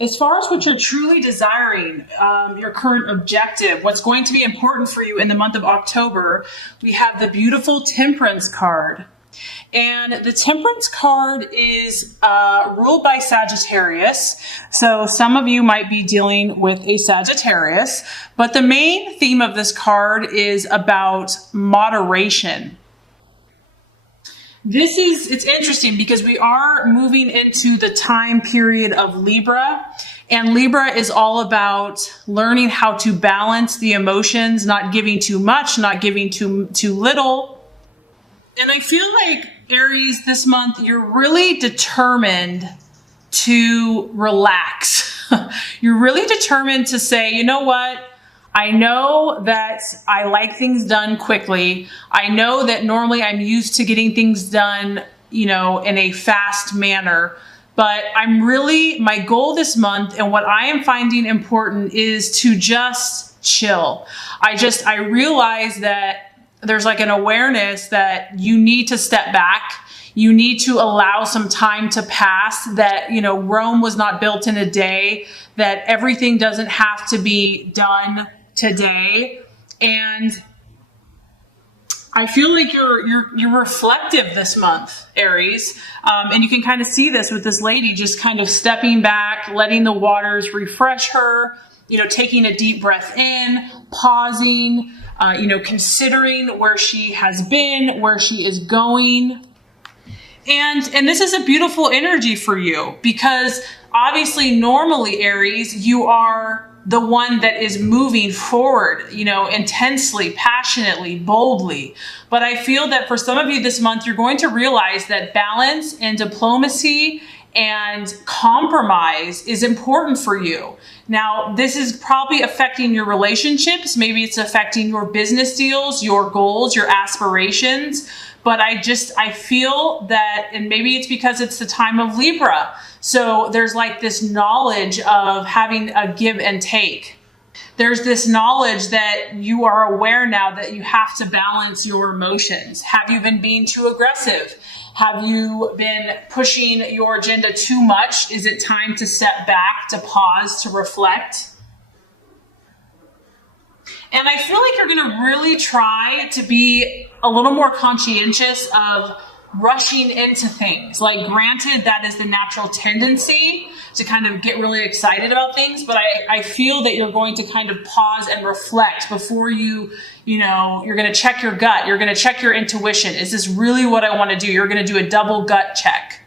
As far as what you're truly desiring, your current objective, what's going to be important for you in the month of October, we have the beautiful Temperance card. And the Temperance card is ruled by Sagittarius. So some of you might be dealing with a Sagittarius, but the main theme of this card is about moderation. It's interesting because we are moving into the time period of Libra, and Libra is all about learning how to balance the emotions, not giving too much, not giving too little. And I feel like, Aries, this month, you're really determined to relax. You're really determined to say, you know what? I know that I like things done quickly. I know that normally I'm used to getting things done, in a fast manner. But my goal this month and what I am finding important is to just chill. I realize that there's like an awareness that you need to step back. You need to allow some time to pass, that, Rome was not built in a day, that everything doesn't have to be done today. And I feel like you're reflective this month, Aries. And you can kind of see this with this lady just kind of stepping back, letting the waters refresh her, taking a deep breath in, pausing, considering where she has been, where she is going. And this is a beautiful energy for you, because obviously normally, Aries, you are the one that is moving forward, intensely, passionately, boldly. But I feel that for some of you this month, you're going to realize that balance and diplomacy and compromise is important for you. Now, this is probably affecting your relationships. Maybe it's affecting your business deals, your goals, your aspirations. But I feel that, and maybe it's because it's the time of Libra. So there's like this knowledge of having a give and take. There's this knowledge that you are aware now that you have to balance your emotions. Have you been being too aggressive? Have you been pushing your agenda too much? Is it time to step back, to pause, to reflect? And I feel like you're going to really try to be a little more conscientious of rushing into things. Like, granted, that is the natural tendency to kind of get really excited about things, but I feel that you're going to kind of pause and reflect before you're going to check your gut. You're going to check your intuition. Is this really what I want to do? You're going to do a double gut check.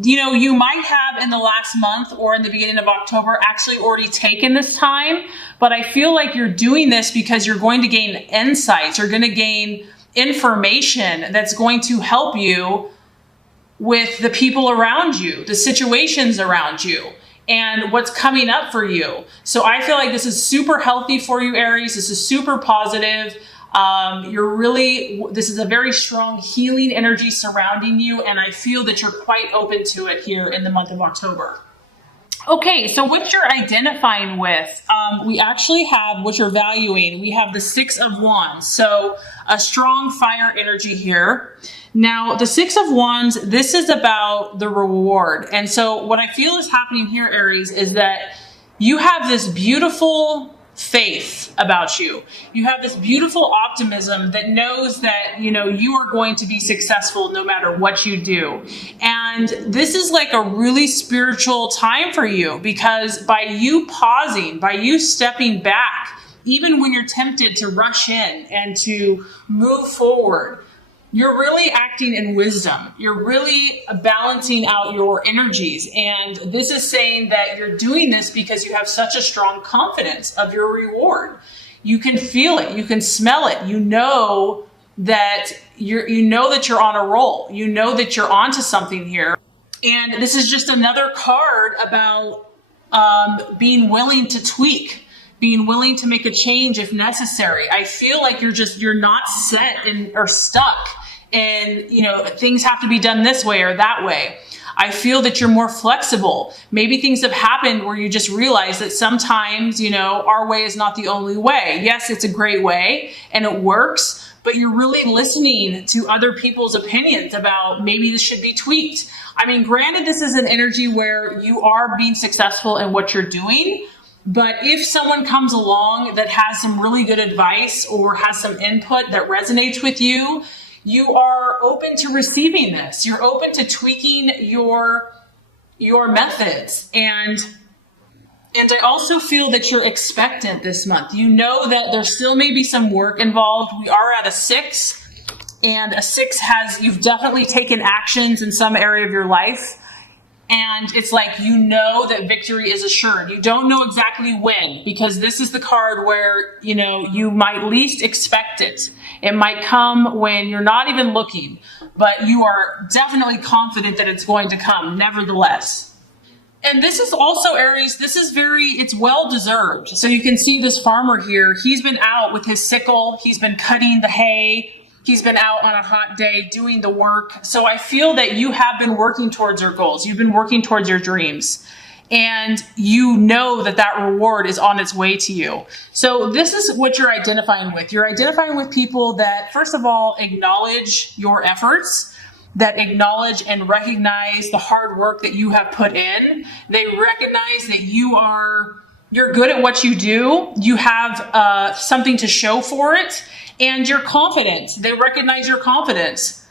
You might have in the last month or in the beginning of October actually already taken this time, but I feel like you're doing this because you're going to gain insights. You're going to gain information that's going to help you with the people around you, the situations around you, and what's coming up for you. So I feel like this is super healthy for you, Aries. This is super positive. This is a very strong healing energy surrounding you, and I feel that you're quite open to it here in the month of October. Okay, so what you're identifying with, we actually have what you're valuing. We have the Six of Wands, so a strong fire energy here. Now, the Six of Wands, this is about the reward. And so what I feel is happening here, Aries, is that you have this beautiful faith about you. You have this beautiful optimism that knows that, you are going to be successful no matter what you do. And this is like a really spiritual time for you, because by you pausing, by you stepping back, even when you're tempted to rush in and to move forward, you're really acting in wisdom. You're really balancing out your energies. And this is saying that you're doing this because you have such a strong confidence of your reward. You can feel it. You can smell it. You know that you're on a roll. You know that you're onto something here. And this is just another card about being willing to tweak, being willing to make a change if necessary. I feel like you're not set or stuck and, things have to be done this way or that way. I feel that you're more flexible. Maybe things have happened where you just realize that sometimes, our way is not the only way. Yes, it's a great way and it works, but you're really listening to other people's opinions about maybe this should be tweaked. I mean, granted, this is an energy where you are being successful in what you're doing, but if someone comes along that has some really good advice or has some input that resonates with you, you are open to receiving this. You're open to tweaking your methods. And I also feel that you're expectant this month. You know that there still may be some work involved. We are at a 6, and a 6 you've definitely taken actions in some area of your life. And it's like, you know that victory is assured. You don't know exactly when, because this is the card where, you might least expect it. It might come when you're not even looking, but you are definitely confident that it's going to come nevertheless. And this is also, Aries, it's well deserved. So you can see this farmer here, he's been out with his sickle, he's been cutting the hay, he's been out on a hot day doing the work. So I feel that you have been working towards your goals. You've been working towards your dreams. And you know that reward is on its way to you. So this is what you're identifying with. You're identifying with people that, first of all, acknowledge your efforts, that acknowledge and recognize the hard work that you have put in. They recognize that you're good at what you do. You have something to show for it, and you're confident. They recognize your confidence.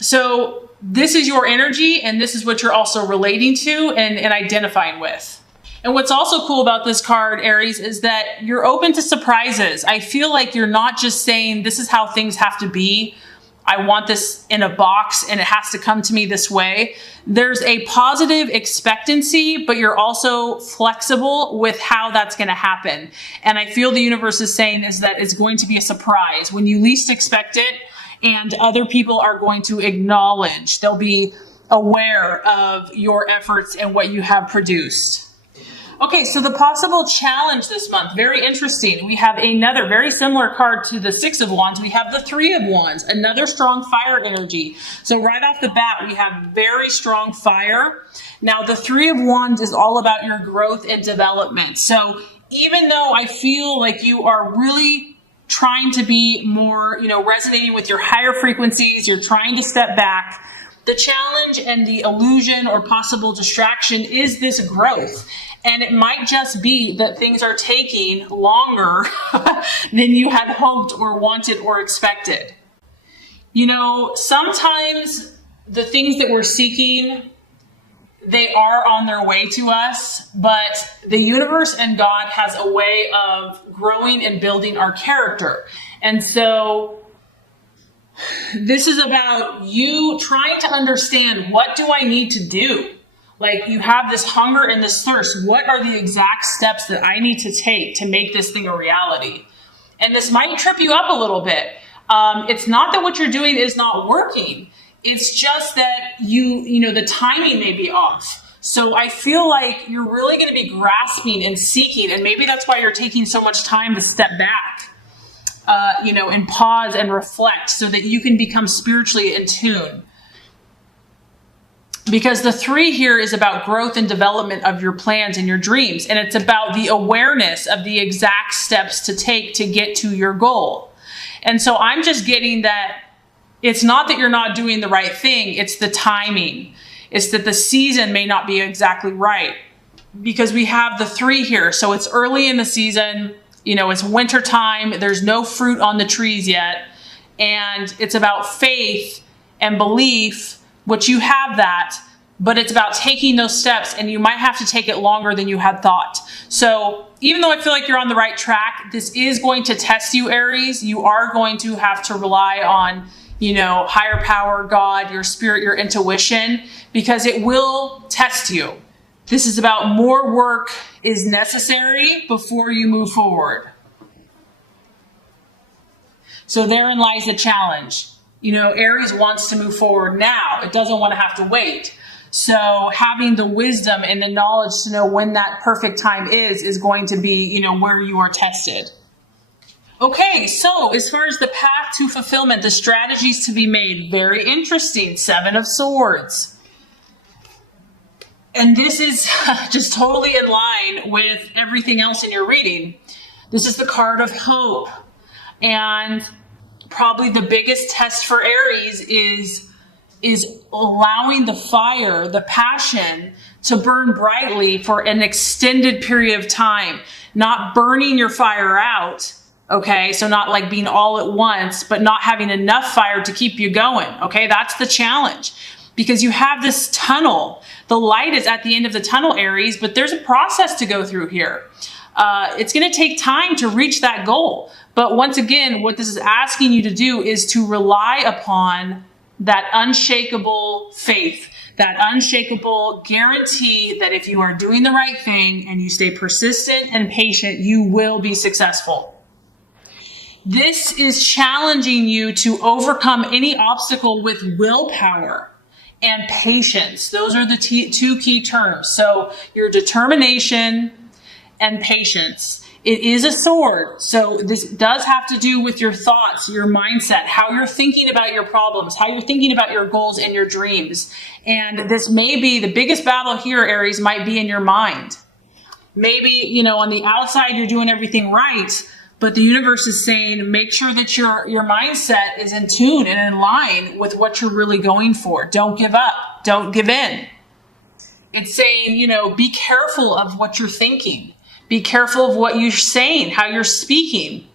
So this is your energy, and this is what you're also relating to and identifying with. And what's also cool about this card, Aries, is that you're open to surprises. I feel like you're not just saying, this is how things have to be. I want this in a box and it has to come to me this way. There's a positive expectancy, but you're also flexible with how that's going to happen. And I feel the universe is saying is that it's going to be a surprise when you least expect it, and other people are going to acknowledge. They'll be aware of your efforts and what you have produced. Okay, so the possible challenge this month, very interesting. We have another very similar card to the 6 of Wands. We have the 3 of Wands, another strong fire energy. So right off the bat, we have very strong fire. Now, the 3 of Wands is all about your growth and development. So even though I feel like you are really trying to be more, resonating with your higher frequencies, you're trying to step back, the challenge and the illusion or possible distraction is this growth. And it might just be that things are taking longer than you had hoped or wanted or expected. Sometimes the things that we're seeking, they are on their way to us, but the universe and God has a way of growing and building our character. And so this is about you trying to understand, what do I need to do? Like, you have this hunger and this thirst. What are the exact steps that I need to take to make this thing a reality? And this might trip you up a little bit. It's not that what you're doing is not working. It's just that the timing may be off. So I feel like you're really going to be grasping and seeking, and maybe that's why you're taking so much time to step back, and pause and reflect so that you can become spiritually in tune. Because the 3 here is about growth and development of your plans and your dreams. And it's about the awareness of the exact steps to take to get to your goal. And so I'm just getting that it's not that you're not doing the right thing. It's the timing. It's that the season may not be exactly right, because we have the 3 here. So it's early in the season, it's winter time. There's no fruit on the trees yet. And it's about faith and belief, which you have that, but it's about taking those steps, and you might have to take it longer than you had thought. So even though I feel like you're on the right track, this is going to test you, Aries. You are going to have to rely on, higher power, God, your spirit, your intuition, because it will test you. This is about more work is necessary before you move forward. So therein lies the challenge. Aries wants to move forward now. It doesn't want to have to wait. So having the wisdom and the knowledge to know when that perfect time is going to be, where you are tested. Okay, so as far as the path to fulfillment, the strategies to be made, very interesting. 7 of Swords. And this is just totally in line with everything else in your reading. This is the card of hope. And probably the biggest test for Aries is allowing the fire, the passion, to burn brightly for an extended period of time, not burning your fire out. Okay, so not like being all at once, but not having enough fire to keep you going. Okay, that's the challenge, because you have this tunnel. The light is at the end of the tunnel, Aries, but there's a process to go through here. It's going to take time to reach that goal. But once again, what this is asking you to do is to rely upon that unshakable faith, that unshakable guarantee that if you are doing the right thing and you stay persistent and patient, you will be successful. This is challenging you to overcome any obstacle with willpower and patience. Those are the two key terms. So your determination and patience. It is a sword. So this does have to do with your thoughts, your mindset, how you're thinking about your problems, how you're thinking about your goals and your dreams. And this may be the biggest battle here, Aries, might be in your mind. Maybe, on the outside, you're doing everything right, but the universe is saying, make sure that your mindset is in tune and in line with what you're really going for. Don't give up. Don't give in. It's saying, be careful of what you're thinking. Be careful of what you're saying, how you're speaking.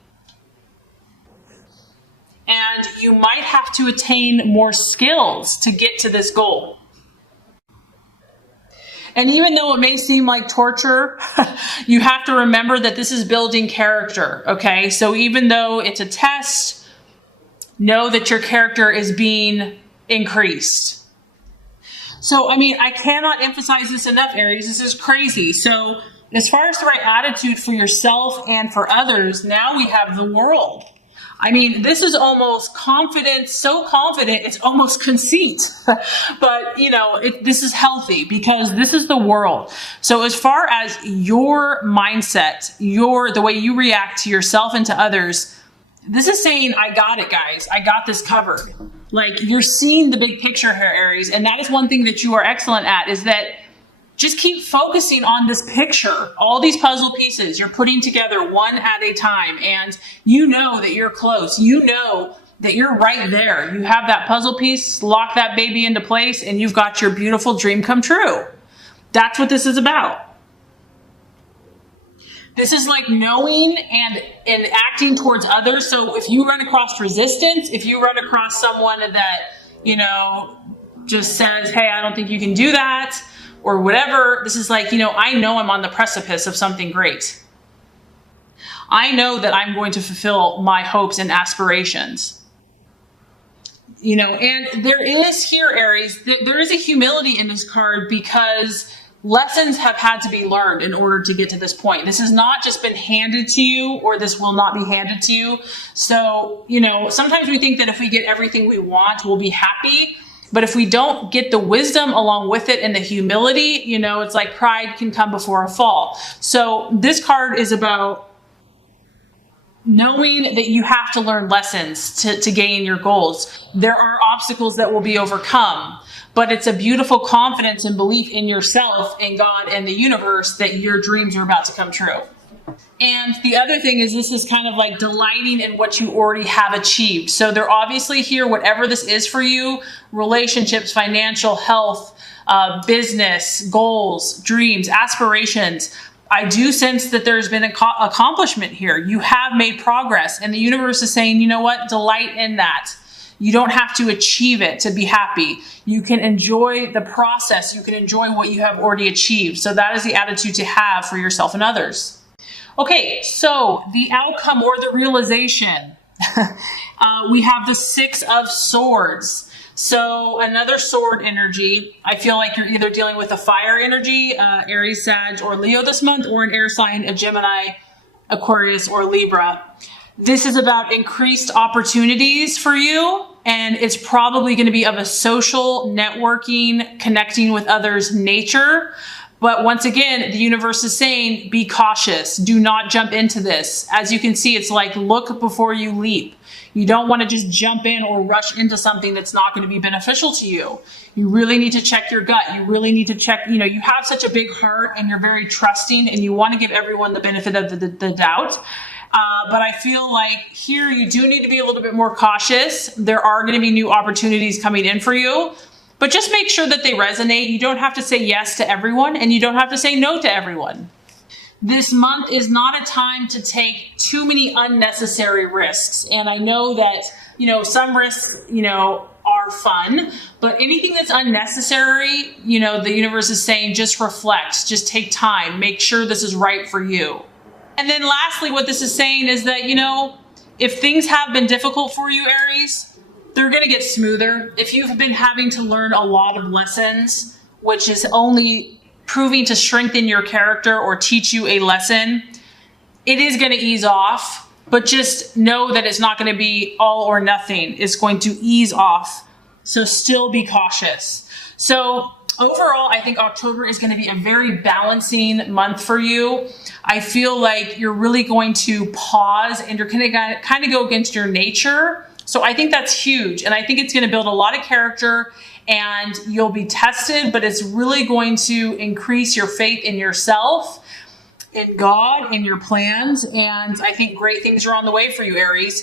And you might have to attain more skills to get to this goal. And even though it may seem like torture, you have to remember that this is building character, okay? So even though it's a test, know that your character is being increased. So, I cannot emphasize this enough, Aries. This is crazy. So, as far as the right attitude for yourself and for others, now we have the world. This is almost confidence, so confident, it's almost conceit. But, this is healthy because this is the world. So as far as your mindset, the way you react to yourself and to others, this is saying, I got it, guys. I got this covered. Like, you're seeing the big picture here, Aries. And that is one thing that you are excellent at, is that just keep focusing on this picture, all these puzzle pieces you're putting together one at a time. And you know that you're close. You know that you're right there. You have that puzzle piece, lock that baby into place, and you've got your beautiful dream come true. That's what this is about. This is like knowing and acting towards others. So if you run across resistance, if you run across someone that, just says, hey, I don't think you can do that, or whatever, this is like, I know I'm on the precipice of something great. I know that I'm going to fulfill my hopes and aspirations. And there is here, Aries, there is a humility in this card, because lessons have had to be learned in order to get to this point. This has not just been handed to you, or this will not be handed to you. So, sometimes we think that if we get everything we want, we'll be happy. But if we don't get the wisdom along with it and the humility, it's like pride can come before a fall. So this card is about knowing that you have to learn lessons to gain your goals. There are obstacles that will be overcome, but it's a beautiful confidence and belief in yourself, in God, and the universe that your dreams are about to come true. And the other thing is, this is kind of like delighting in what you already have achieved. So they're obviously here, whatever this is for you, relationships, financial, health, business, goals, dreams, aspirations. I do sense that there's been an accomplishment here. You have made progress, and the universe is saying, you know what? Delight in that. You don't have to achieve it to be happy. You can enjoy the process. You can enjoy what you have already achieved. So that is the attitude to have for yourself and others. Okay, so the outcome or the realization. We have the Six of Swords. So another sword energy. I feel like you're either dealing with a fire energy, Aries, Sag, or Leo this month, or an air sign, a Gemini, Aquarius, or Libra. This is about increased opportunities for you, and it's probably going to be of a social, networking, connecting with others nature. But once again, the universe is saying, be cautious. Do not jump into this. As you can see, it's like, look before you leap. You don't want to just jump in or rush into something that's not going to be beneficial to you. You really need to check your gut. You really need to check, you have such a big heart and you're very trusting, and you want to give everyone the benefit of the doubt. But I feel like here you do need to be a little bit more cautious. There are going to be new opportunities coming in for you, but just make sure that they resonate. You don't have to say yes to everyone, and you don't have to say no to everyone. This month is not a time to take too many unnecessary risks. And I know that, some risks, are fun, but anything that's unnecessary, the universe is saying just reflect, just take time, make sure this is right for you. And then lastly, what this is saying is that, if things have been difficult for you, Aries, they're going to get smoother. If you've been having to learn a lot of lessons, which is only proving to strengthen your character or teach you a lesson, it is going to ease off, but just know that it's not going to be all or nothing. It's going to ease off. So still be cautious. So overall, I think October is going to be a very balancing month for you. I feel like you're really going to pause and you're going to kind of go against your nature. So I think that's huge. And I think it's going to build a lot of character, and you'll be tested, but it's really going to increase your faith in yourself, in God, in your plans. And I think great things are on the way for you, Aries.